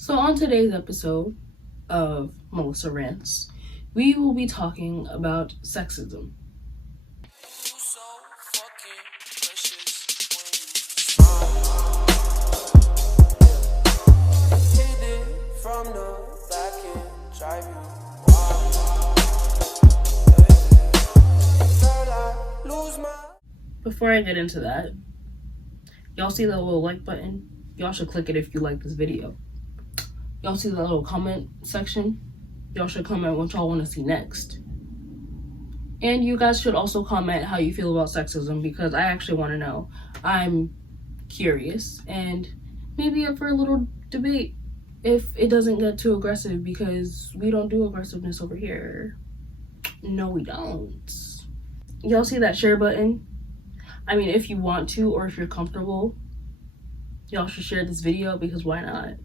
So on today's episode of Melissa Rants, we will be talking about sexism. Before I get into that, y'all see the little like button? Y'all should click it if you like this video. Y'all see the little comment section? Y'all should comment what y'all want to see next. And you guys should also comment how you feel about sexism, because I actually want to know. I'm curious and maybe up for a little debate if it doesn't get too aggressive, because we don't do aggressiveness over here. No, we don't. Y'all see that share button? I mean, if you want to, or if you're comfortable, y'all should share this video, because why not?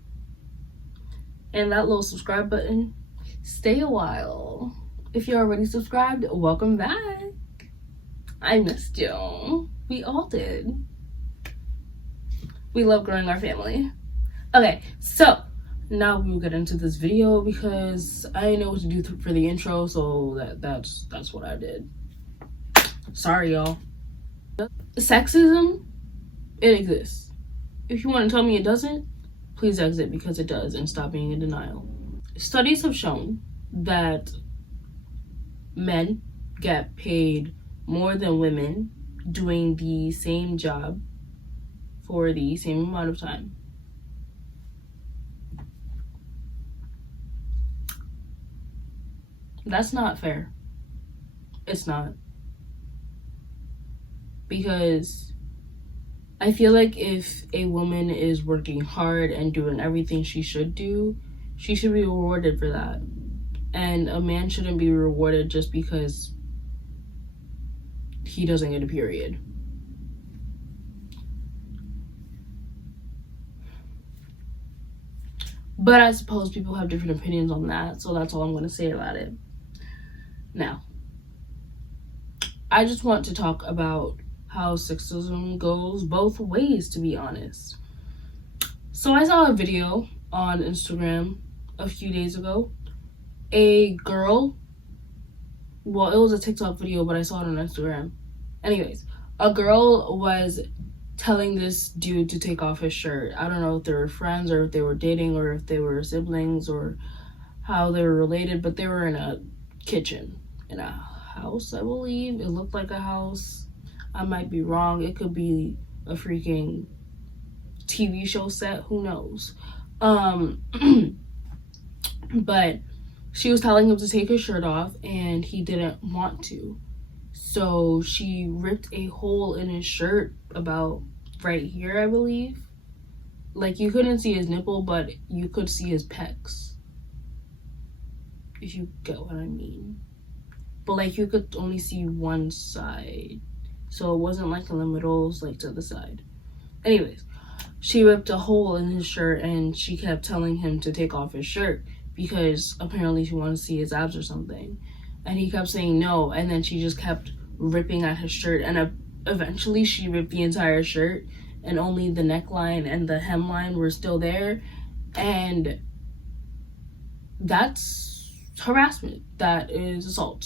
And that little subscribe button, stay a while. If you're already subscribed, welcome back. I missed you. We all did. We love growing our family. Okay, so now we'll get into this video, because I didn't know what to do for the intro, so that's what I did. Sorry, y'all. Sexism, it exists. If you want to tell me it doesn't, please exit, because it does, and stop being in denial. Studies have shown that men get paid more than women doing the same job for the same amount of time. That's not fair. It's not. Because I feel like if a woman is working hard and doing everything she should do, she should be rewarded for that. And a man shouldn't be rewarded just because he doesn't get a period. But I suppose people have different opinions on that, so that's all I'm going to say about it. Now, I just want to talk about how sexism goes both ways, to be honest. So I saw a video on Instagram a few days ago. A girl, well, it was a TikTok video, but I saw it on Instagram. Anyways, a girl was telling this dude to take off his shirt. I don't know if they were friends, or if they were dating, or if they were siblings, or how they were related, but they were in a kitchen, in a house, I believe. It looked like a house. I might be wrong. It could be a freaking TV show set. Who knows? But she was telling him to take his shirt off, and he didn't want to. So she ripped a hole in his shirt about right here, I believe. Like, you couldn't see his nipple, but you could see his pecs, if you get what I mean. But, like, you could only see one side. So it wasn't like in the middle, it was like to the side. Anyways, she ripped a hole in his shirt, and she kept telling him to take off his shirt, because apparently she wanted to see his abs or something. And he kept saying no, and then she just kept ripping at his shirt, and eventually she ripped the entire shirt, and only the neckline and the hemline were still there. And that's harassment. That is assault.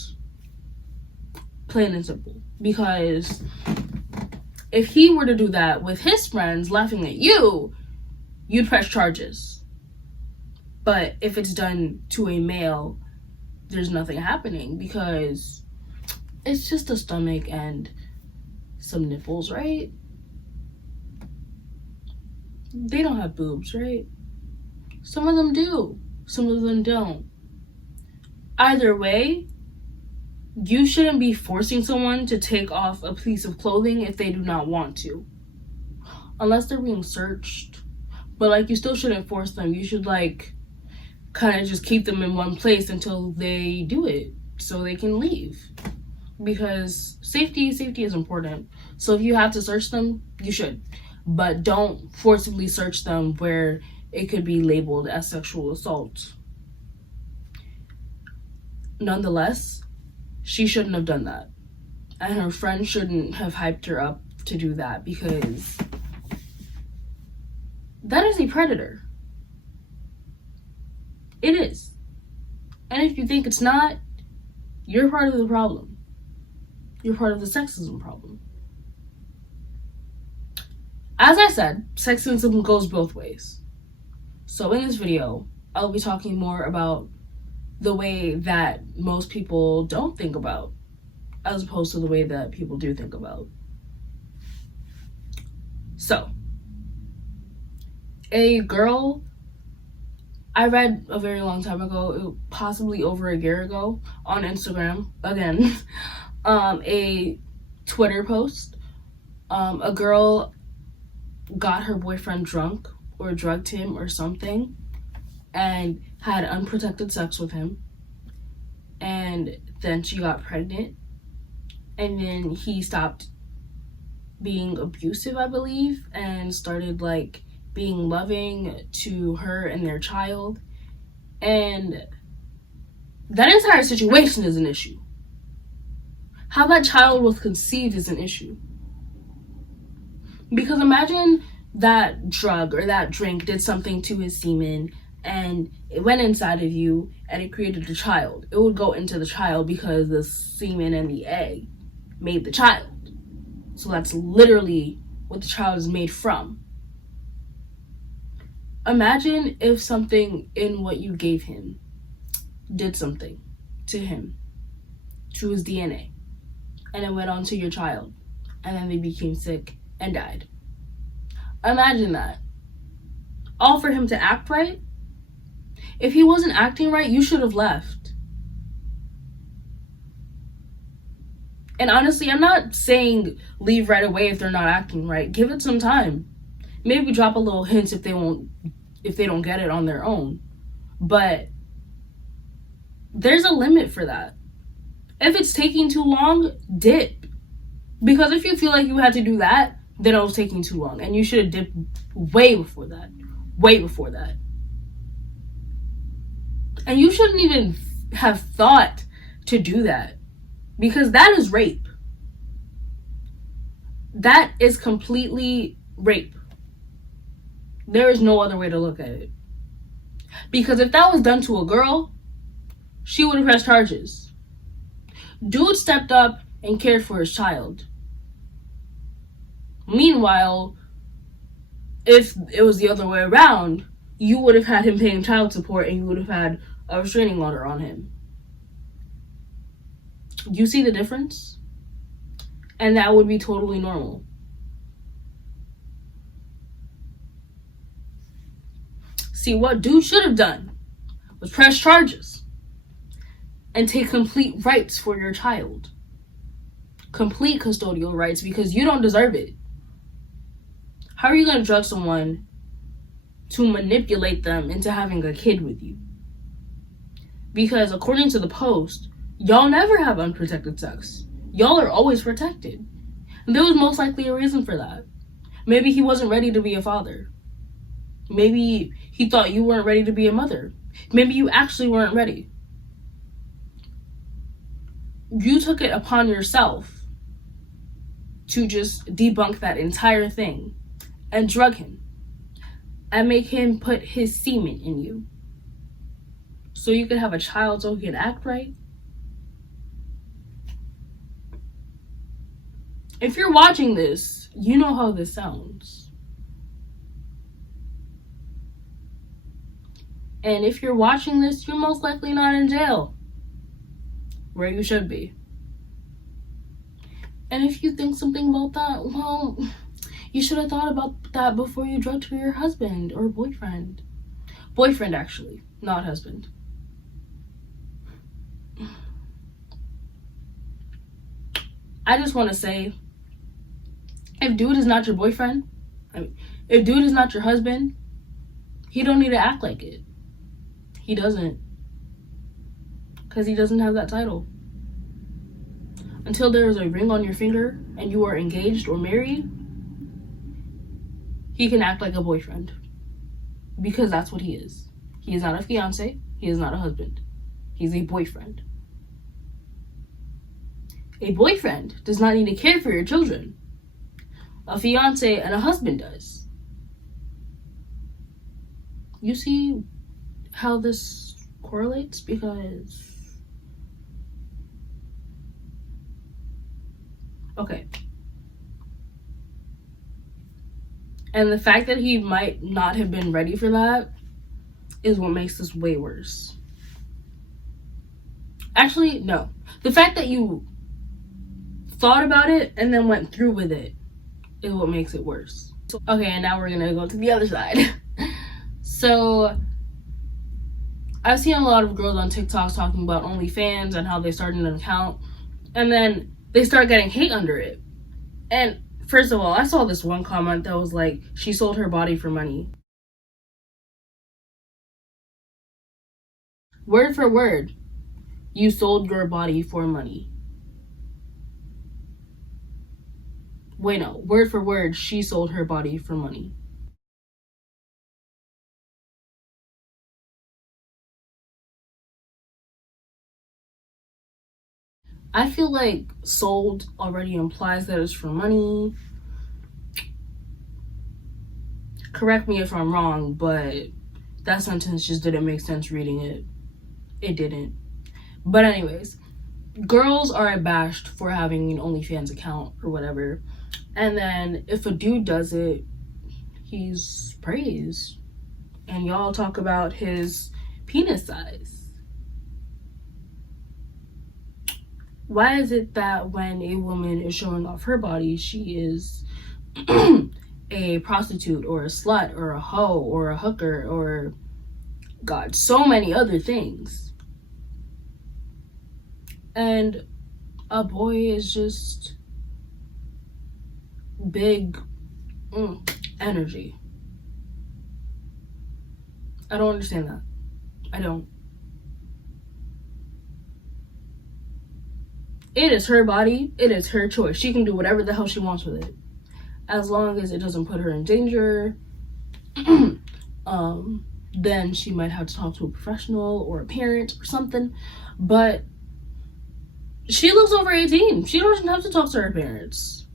Plain and simple. Because if he were to do that with his friends laughing at you, you'd press charges. But if it's done to a male, there's nothing happening, because it's just a stomach and some nipples, right? They don't have boobs, right? Some of them do. Some of them don't. Either way, you shouldn't be forcing someone to take off a piece of clothing if they do not want to. Unless they're being searched. But, like, you still shouldn't force them. You should, like, kind of just keep them in one place until they do it, so they can leave. Because safety is important. So if you have to search them, you should. But don't forcibly search them where it could be labeled as sexual assault. Nonetheless, she shouldn't have done that. And her friend shouldn't have hyped her up to do that, because that is a predator. It is. And if you think it's not, you're part of the problem. You're part of the sexism problem. As I said, sexism goes both ways. So in this video, I'll be talking more about the way that most people don't think about, as opposed to the way that people do think about. So, a girl, I read a very long time ago, possibly over a year ago, on Instagram, again, a Twitter post. A girl got her boyfriend drunk or drugged him or something and had unprotected sex with him, and then she got pregnant, and then he stopped being abusive, I believe, and started like being loving to her and their child. And that entire situation is an issue. How that child was conceived is an issue. Because imagine that drug or that drink did something to his semen and it went inside of you and it created a child. It would go into the child because the semen and the egg made the child. So that's literally what the child is made from. Imagine if something in what you gave him did something to him, to his DNA, and it went on to your child, and then they became sick and died. Imagine that. All for him to act right? If he wasn't acting right, you should have left. And honestly, I'm not saying leave right away if they're not acting right. Give it some time. Maybe drop a little hints if they don't get it on their own. But there's a limit for that. If it's taking too long, dip. Because if you feel like you had to do that, then it was taking too long. And you should have dipped way before that. Way before that. And you shouldn't even have thought to do that. Because that is rape. That is completely rape. There is no other way to look at it. Because if that was done to a girl, she would have pressed charges. Dude stepped up and cared for his child. Meanwhile, if it was the other way around, you would have had him paying child support and you would have had a restraining order on him. You see the difference? And that would be totally normal. See, what dude should have done was press charges and take complete rights for your child. Complete custodial rights, because you don't deserve it. How are you going to drug someone to manipulate them into having a kid with you? Because according to the post, y'all never have unprotected sex. Y'all are always protected. And there was most likely a reason for that. Maybe he wasn't ready to be a father. Maybe he thought you weren't ready to be a mother. Maybe you actually weren't ready. You took it upon yourself to just debunk that entire thing and drug him and make him put his semen in you so you could have a child so he can act right. If you're watching this, you know how this sounds. And if you're watching this, you're most likely not in jail, where you should be. And if you think something about that, well, you should have thought about that before you drugged your husband or boyfriend. Boyfriend, actually, not husband. I just want to say, if dude is not your boyfriend, if dude is not your husband, he don't need to act like it. He doesn't. Because he doesn't have that title. Until there is a ring on your finger and you are engaged or married, he can act like a boyfriend. Because that's what he is. He is not a fiance. He is not a husband. He's a boyfriend. A boyfriend does not need to care for your children. A fiance and a husband does. You see how this correlates because, okay. And the fact that he might not have been ready for that is what makes this way worse. Actually, no. The fact that you thought about it and then went through with it is what makes it worse. Okay, and now we're gonna go to the other side. So, I've seen a lot of girls on TikTok talking about OnlyFans and how they started an account, and then they start getting hate under it. And first of all, I saw this one comment that was like, she sold her body for money. Word for word, you sold your body for money. Wait, no, word for word, she sold her body for money. I feel like sold already implies that it's for money. Correct me if I'm wrong, but that sentence just didn't make sense reading it. It didn't. But anyways, girls are bashed for having an OnlyFans account or whatever. And then if a dude does it, he's praised. And y'all talk about his penis size. Why is it that when a woman is showing off her body, she is a prostitute or a slut or a hoe or a hooker or, God, so many other things? And a boy is just big energy. I don't understand that. I don't. It is her body. It is her choice. She can do whatever the hell she wants with it, as long as it doesn't put her in danger. Then she might have to talk to a professional or a parent or something. But she looks over 18. She doesn't have to talk to her parents.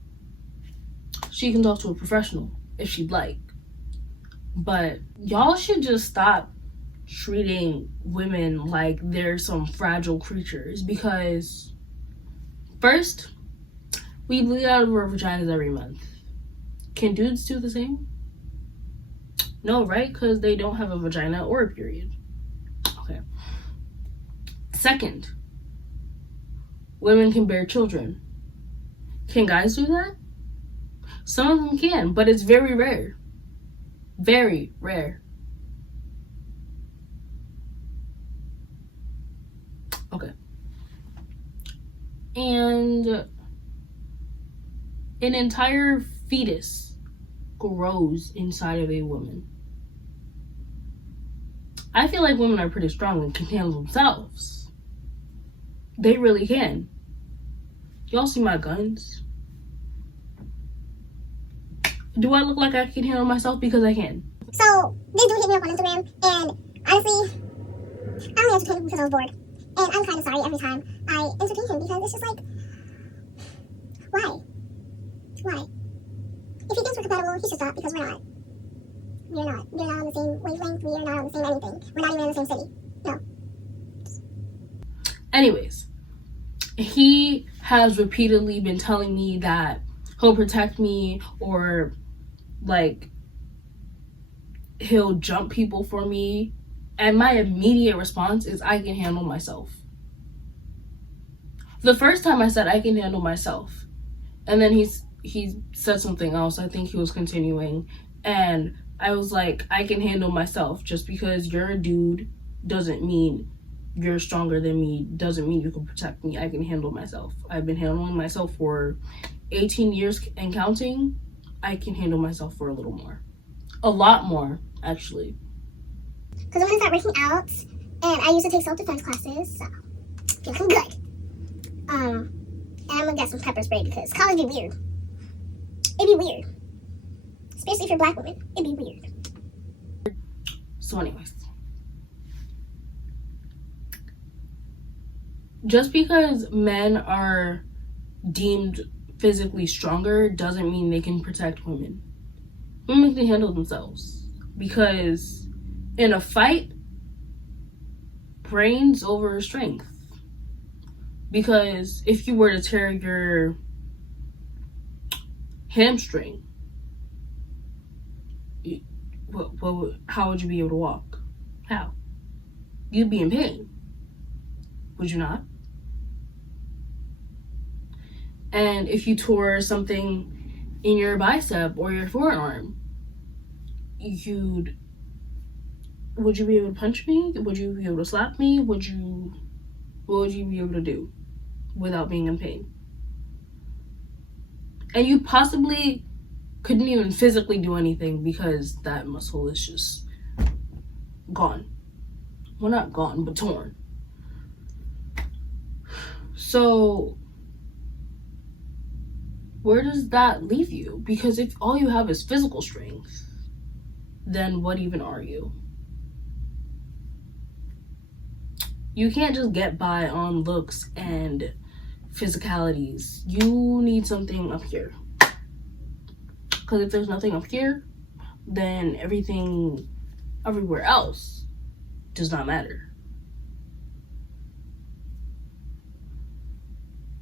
She can talk to a professional if she'd like. But y'all should just stop treating women like they're some fragile creatures, because first, we bleed out of our vaginas every month. Can dudes do the same? No, right? Because they don't have a vagina or a period. Okay. Second, women can bear children. Can guys do that? Some of them can, but it's very rare. Very rare. Okay. And an entire fetus grows inside of a woman. I feel like women are pretty strong and can handle themselves. They really can. Y'all see my guns? Do I look like I can handle myself? Because I can. So, this dude hit me up on Instagram, and honestly, I only entertained him because I was bored. And I'm kind of sorry every time I entertain him, because it's just like, why? Why? If he thinks we're compatible, he should stop, because we're not. We're not. We're not on the same wavelength. We are not on the same anything. We're not even in the same city. No. Anyways, he has repeatedly been telling me that he'll protect me, or like he'll jump people for me, and my immediate response is I can handle myself. The first time I said I can handle myself, and then he said something else. I think he was continuing, and I was like, I can handle myself. Just because you're a dude doesn't mean you're stronger than me, doesn't mean you can protect me. I can handle myself. I've been handling myself for 18 years and counting. I can handle myself for a little more. A lot more, actually. Because I'm going to start working out, and I used to take self-defense classes, so feeling good. And I'm going to get some pepper spray, because college be weird. It'd be weird. Especially if you're a black woman. It'd be weird. So anyways. Just because men are deemed physically stronger doesn't mean they can protect women. Women can handle themselves. Because in a fight, brains over strength. Because if you were to tear your hamstring, how would you be able to walk? How? You'd be in pain. Would you not? And if you tore something in your bicep or your forearm, would you be able to punch me? Would you be able to slap me? What would you be able to do without being in pain? And you possibly couldn't even physically do anything because that muscle is just gone. Well, not gone, but torn. So where does that leave you? Because if all you have is physical strength, then what even are you? You can't just get by on looks and physicalities. You need something up here. Because if there's nothing up here, then everything everywhere else does not matter.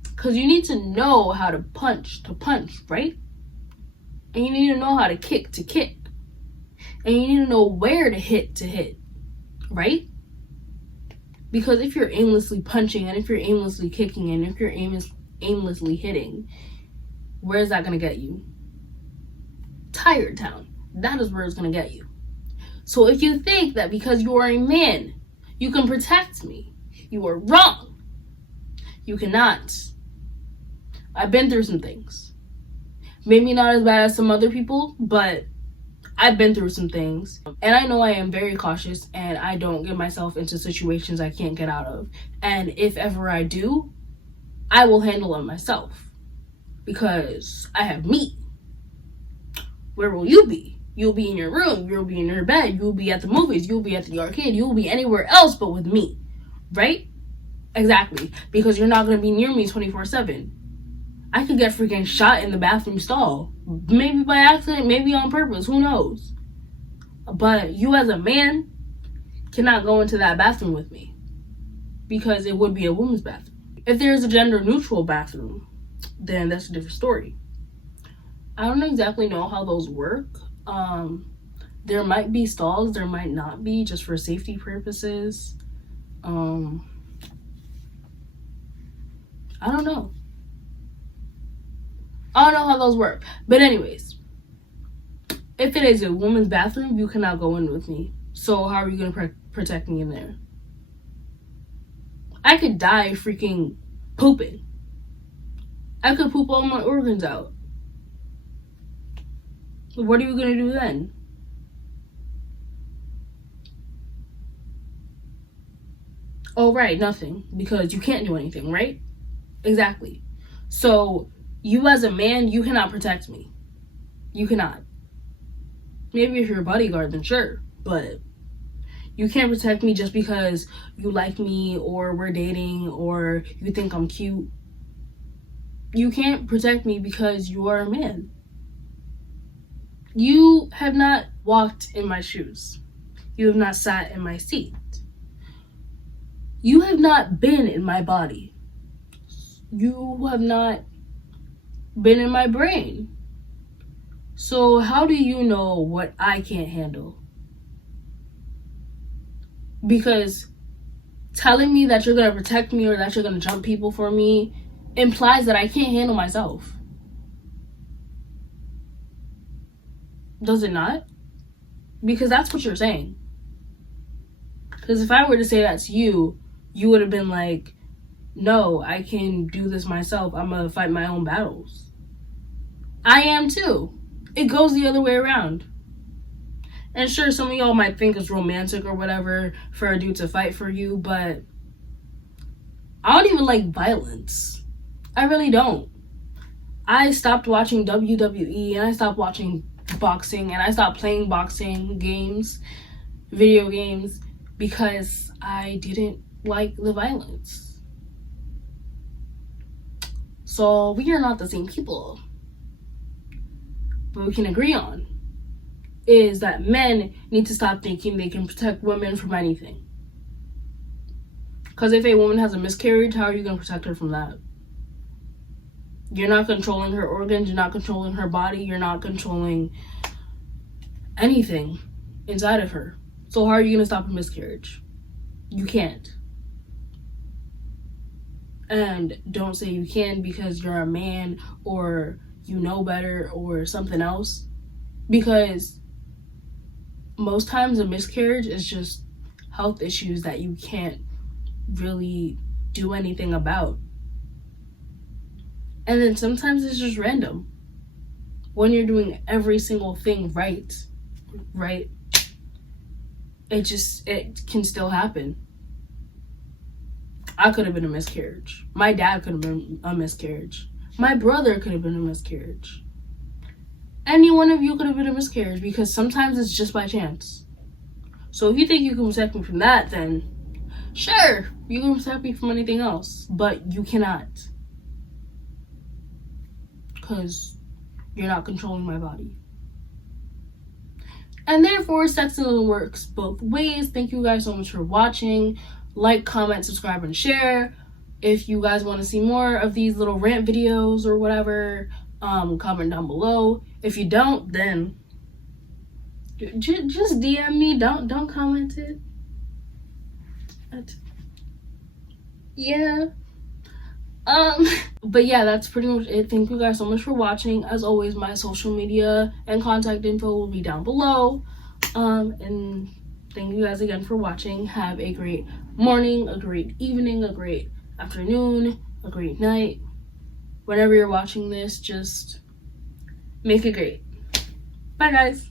Because you need to know how to punch, right? And you need to know how to kick. And you need to know where to hit, right? Because if you're aimlessly punching, and if you're aimlessly kicking, and if you're aimlessly hitting, where's that going to get you? Tired Town. That is where it's going to get you. So if you think that because you are a man, you can protect me, you are wrong. You cannot. I've been through some things. Maybe not as bad as some other people, but I've been through some things. And I know I am very cautious, and I don't get myself into situations I can't get out of. And if ever I do, I will handle it myself. Because I have me. Where will you be? You'll be in your room. You'll be in your bed. You'll be at the movies. You'll be at the arcade. You'll be anywhere else but with me. Right? Exactly. Because you're not going to be near me 24/7. I could get freaking shot in the bathroom stall. Maybe by accident, maybe on purpose. Who knows? But you as a man cannot go into that bathroom with me. Because it would be a woman's bathroom. If there's a gender neutral bathroom, then that's a different story. I don't exactly know how those work. There might be stalls, there might not be, just for safety purposes. I don't know. I don't know how those work. But anyways, if it is a woman's bathroom, you cannot go in with me. So how are you going to protect me in there? I could die freaking pooping. I could poop all my organs out. What are you going to do then? Oh, right, nothing. Because you can't do anything, right? Exactly. So you as a man, you cannot protect me. You cannot. Maybe if you're a bodyguard, then sure. But you can't protect me just because you like me or we're dating or you think I'm cute. You can't protect me because you are a man. You have not walked in my shoes. You have not sat in my seat. You have not been in my body. You have not been in my brain. So how do you know what I can't handle? Because telling me that you're going to protect me or that you're going to jump people for me implies that I can't handle myself. Does it not? Because that's what you're saying. Because if I were to say that to you, you would have been like, no, I can do this myself. I'm going to fight my own battles. I am too. It goes the other way around. And sure, some of y'all might think it's romantic or whatever for a dude to fight for you, but I don't even like violence. I really don't. I stopped watching WWE and I stopped watching boxing and I stopped playing boxing games, video games, because I didn't like the violence. So we are not the same people. What we can agree on is that men need to stop thinking they can protect women from anything. Because if a woman has a miscarriage, how are you going to protect her from that? You're not controlling her organs. You're not controlling her body. You're not controlling anything inside of her. So how are you going to stop a miscarriage? You can't. And don't say you can because you're a man or you know better or something else. Because most times a miscarriage is just health issues that you can't really do anything about. And then sometimes it's just random. When you're doing every single thing right, it can still happen. I could have been a miscarriage. My dad could have been a miscarriage. My brother could have been a miscarriage. Any one of you could have been a miscarriage because sometimes it's just by chance. So if you think you can protect me from that, then sure, you can protect me from anything else. But you cannot. Because you're not controlling my body. And therefore, sexism works both ways. Thank you guys so much for watching. Like, comment, subscribe, and share. If you guys want to see more of these little rant videos or whatever, comment down below. If you don't, then just DM me. Don't comment it. Yeah. But yeah, that's pretty much it. Thank you guys so much for watching. As always, my social media and contact info will be down below. And thank you guys again for watching. Have a great morning, a great evening, a great afternoon, a great night. Whenever you're watching this, just make it great. Bye, guys.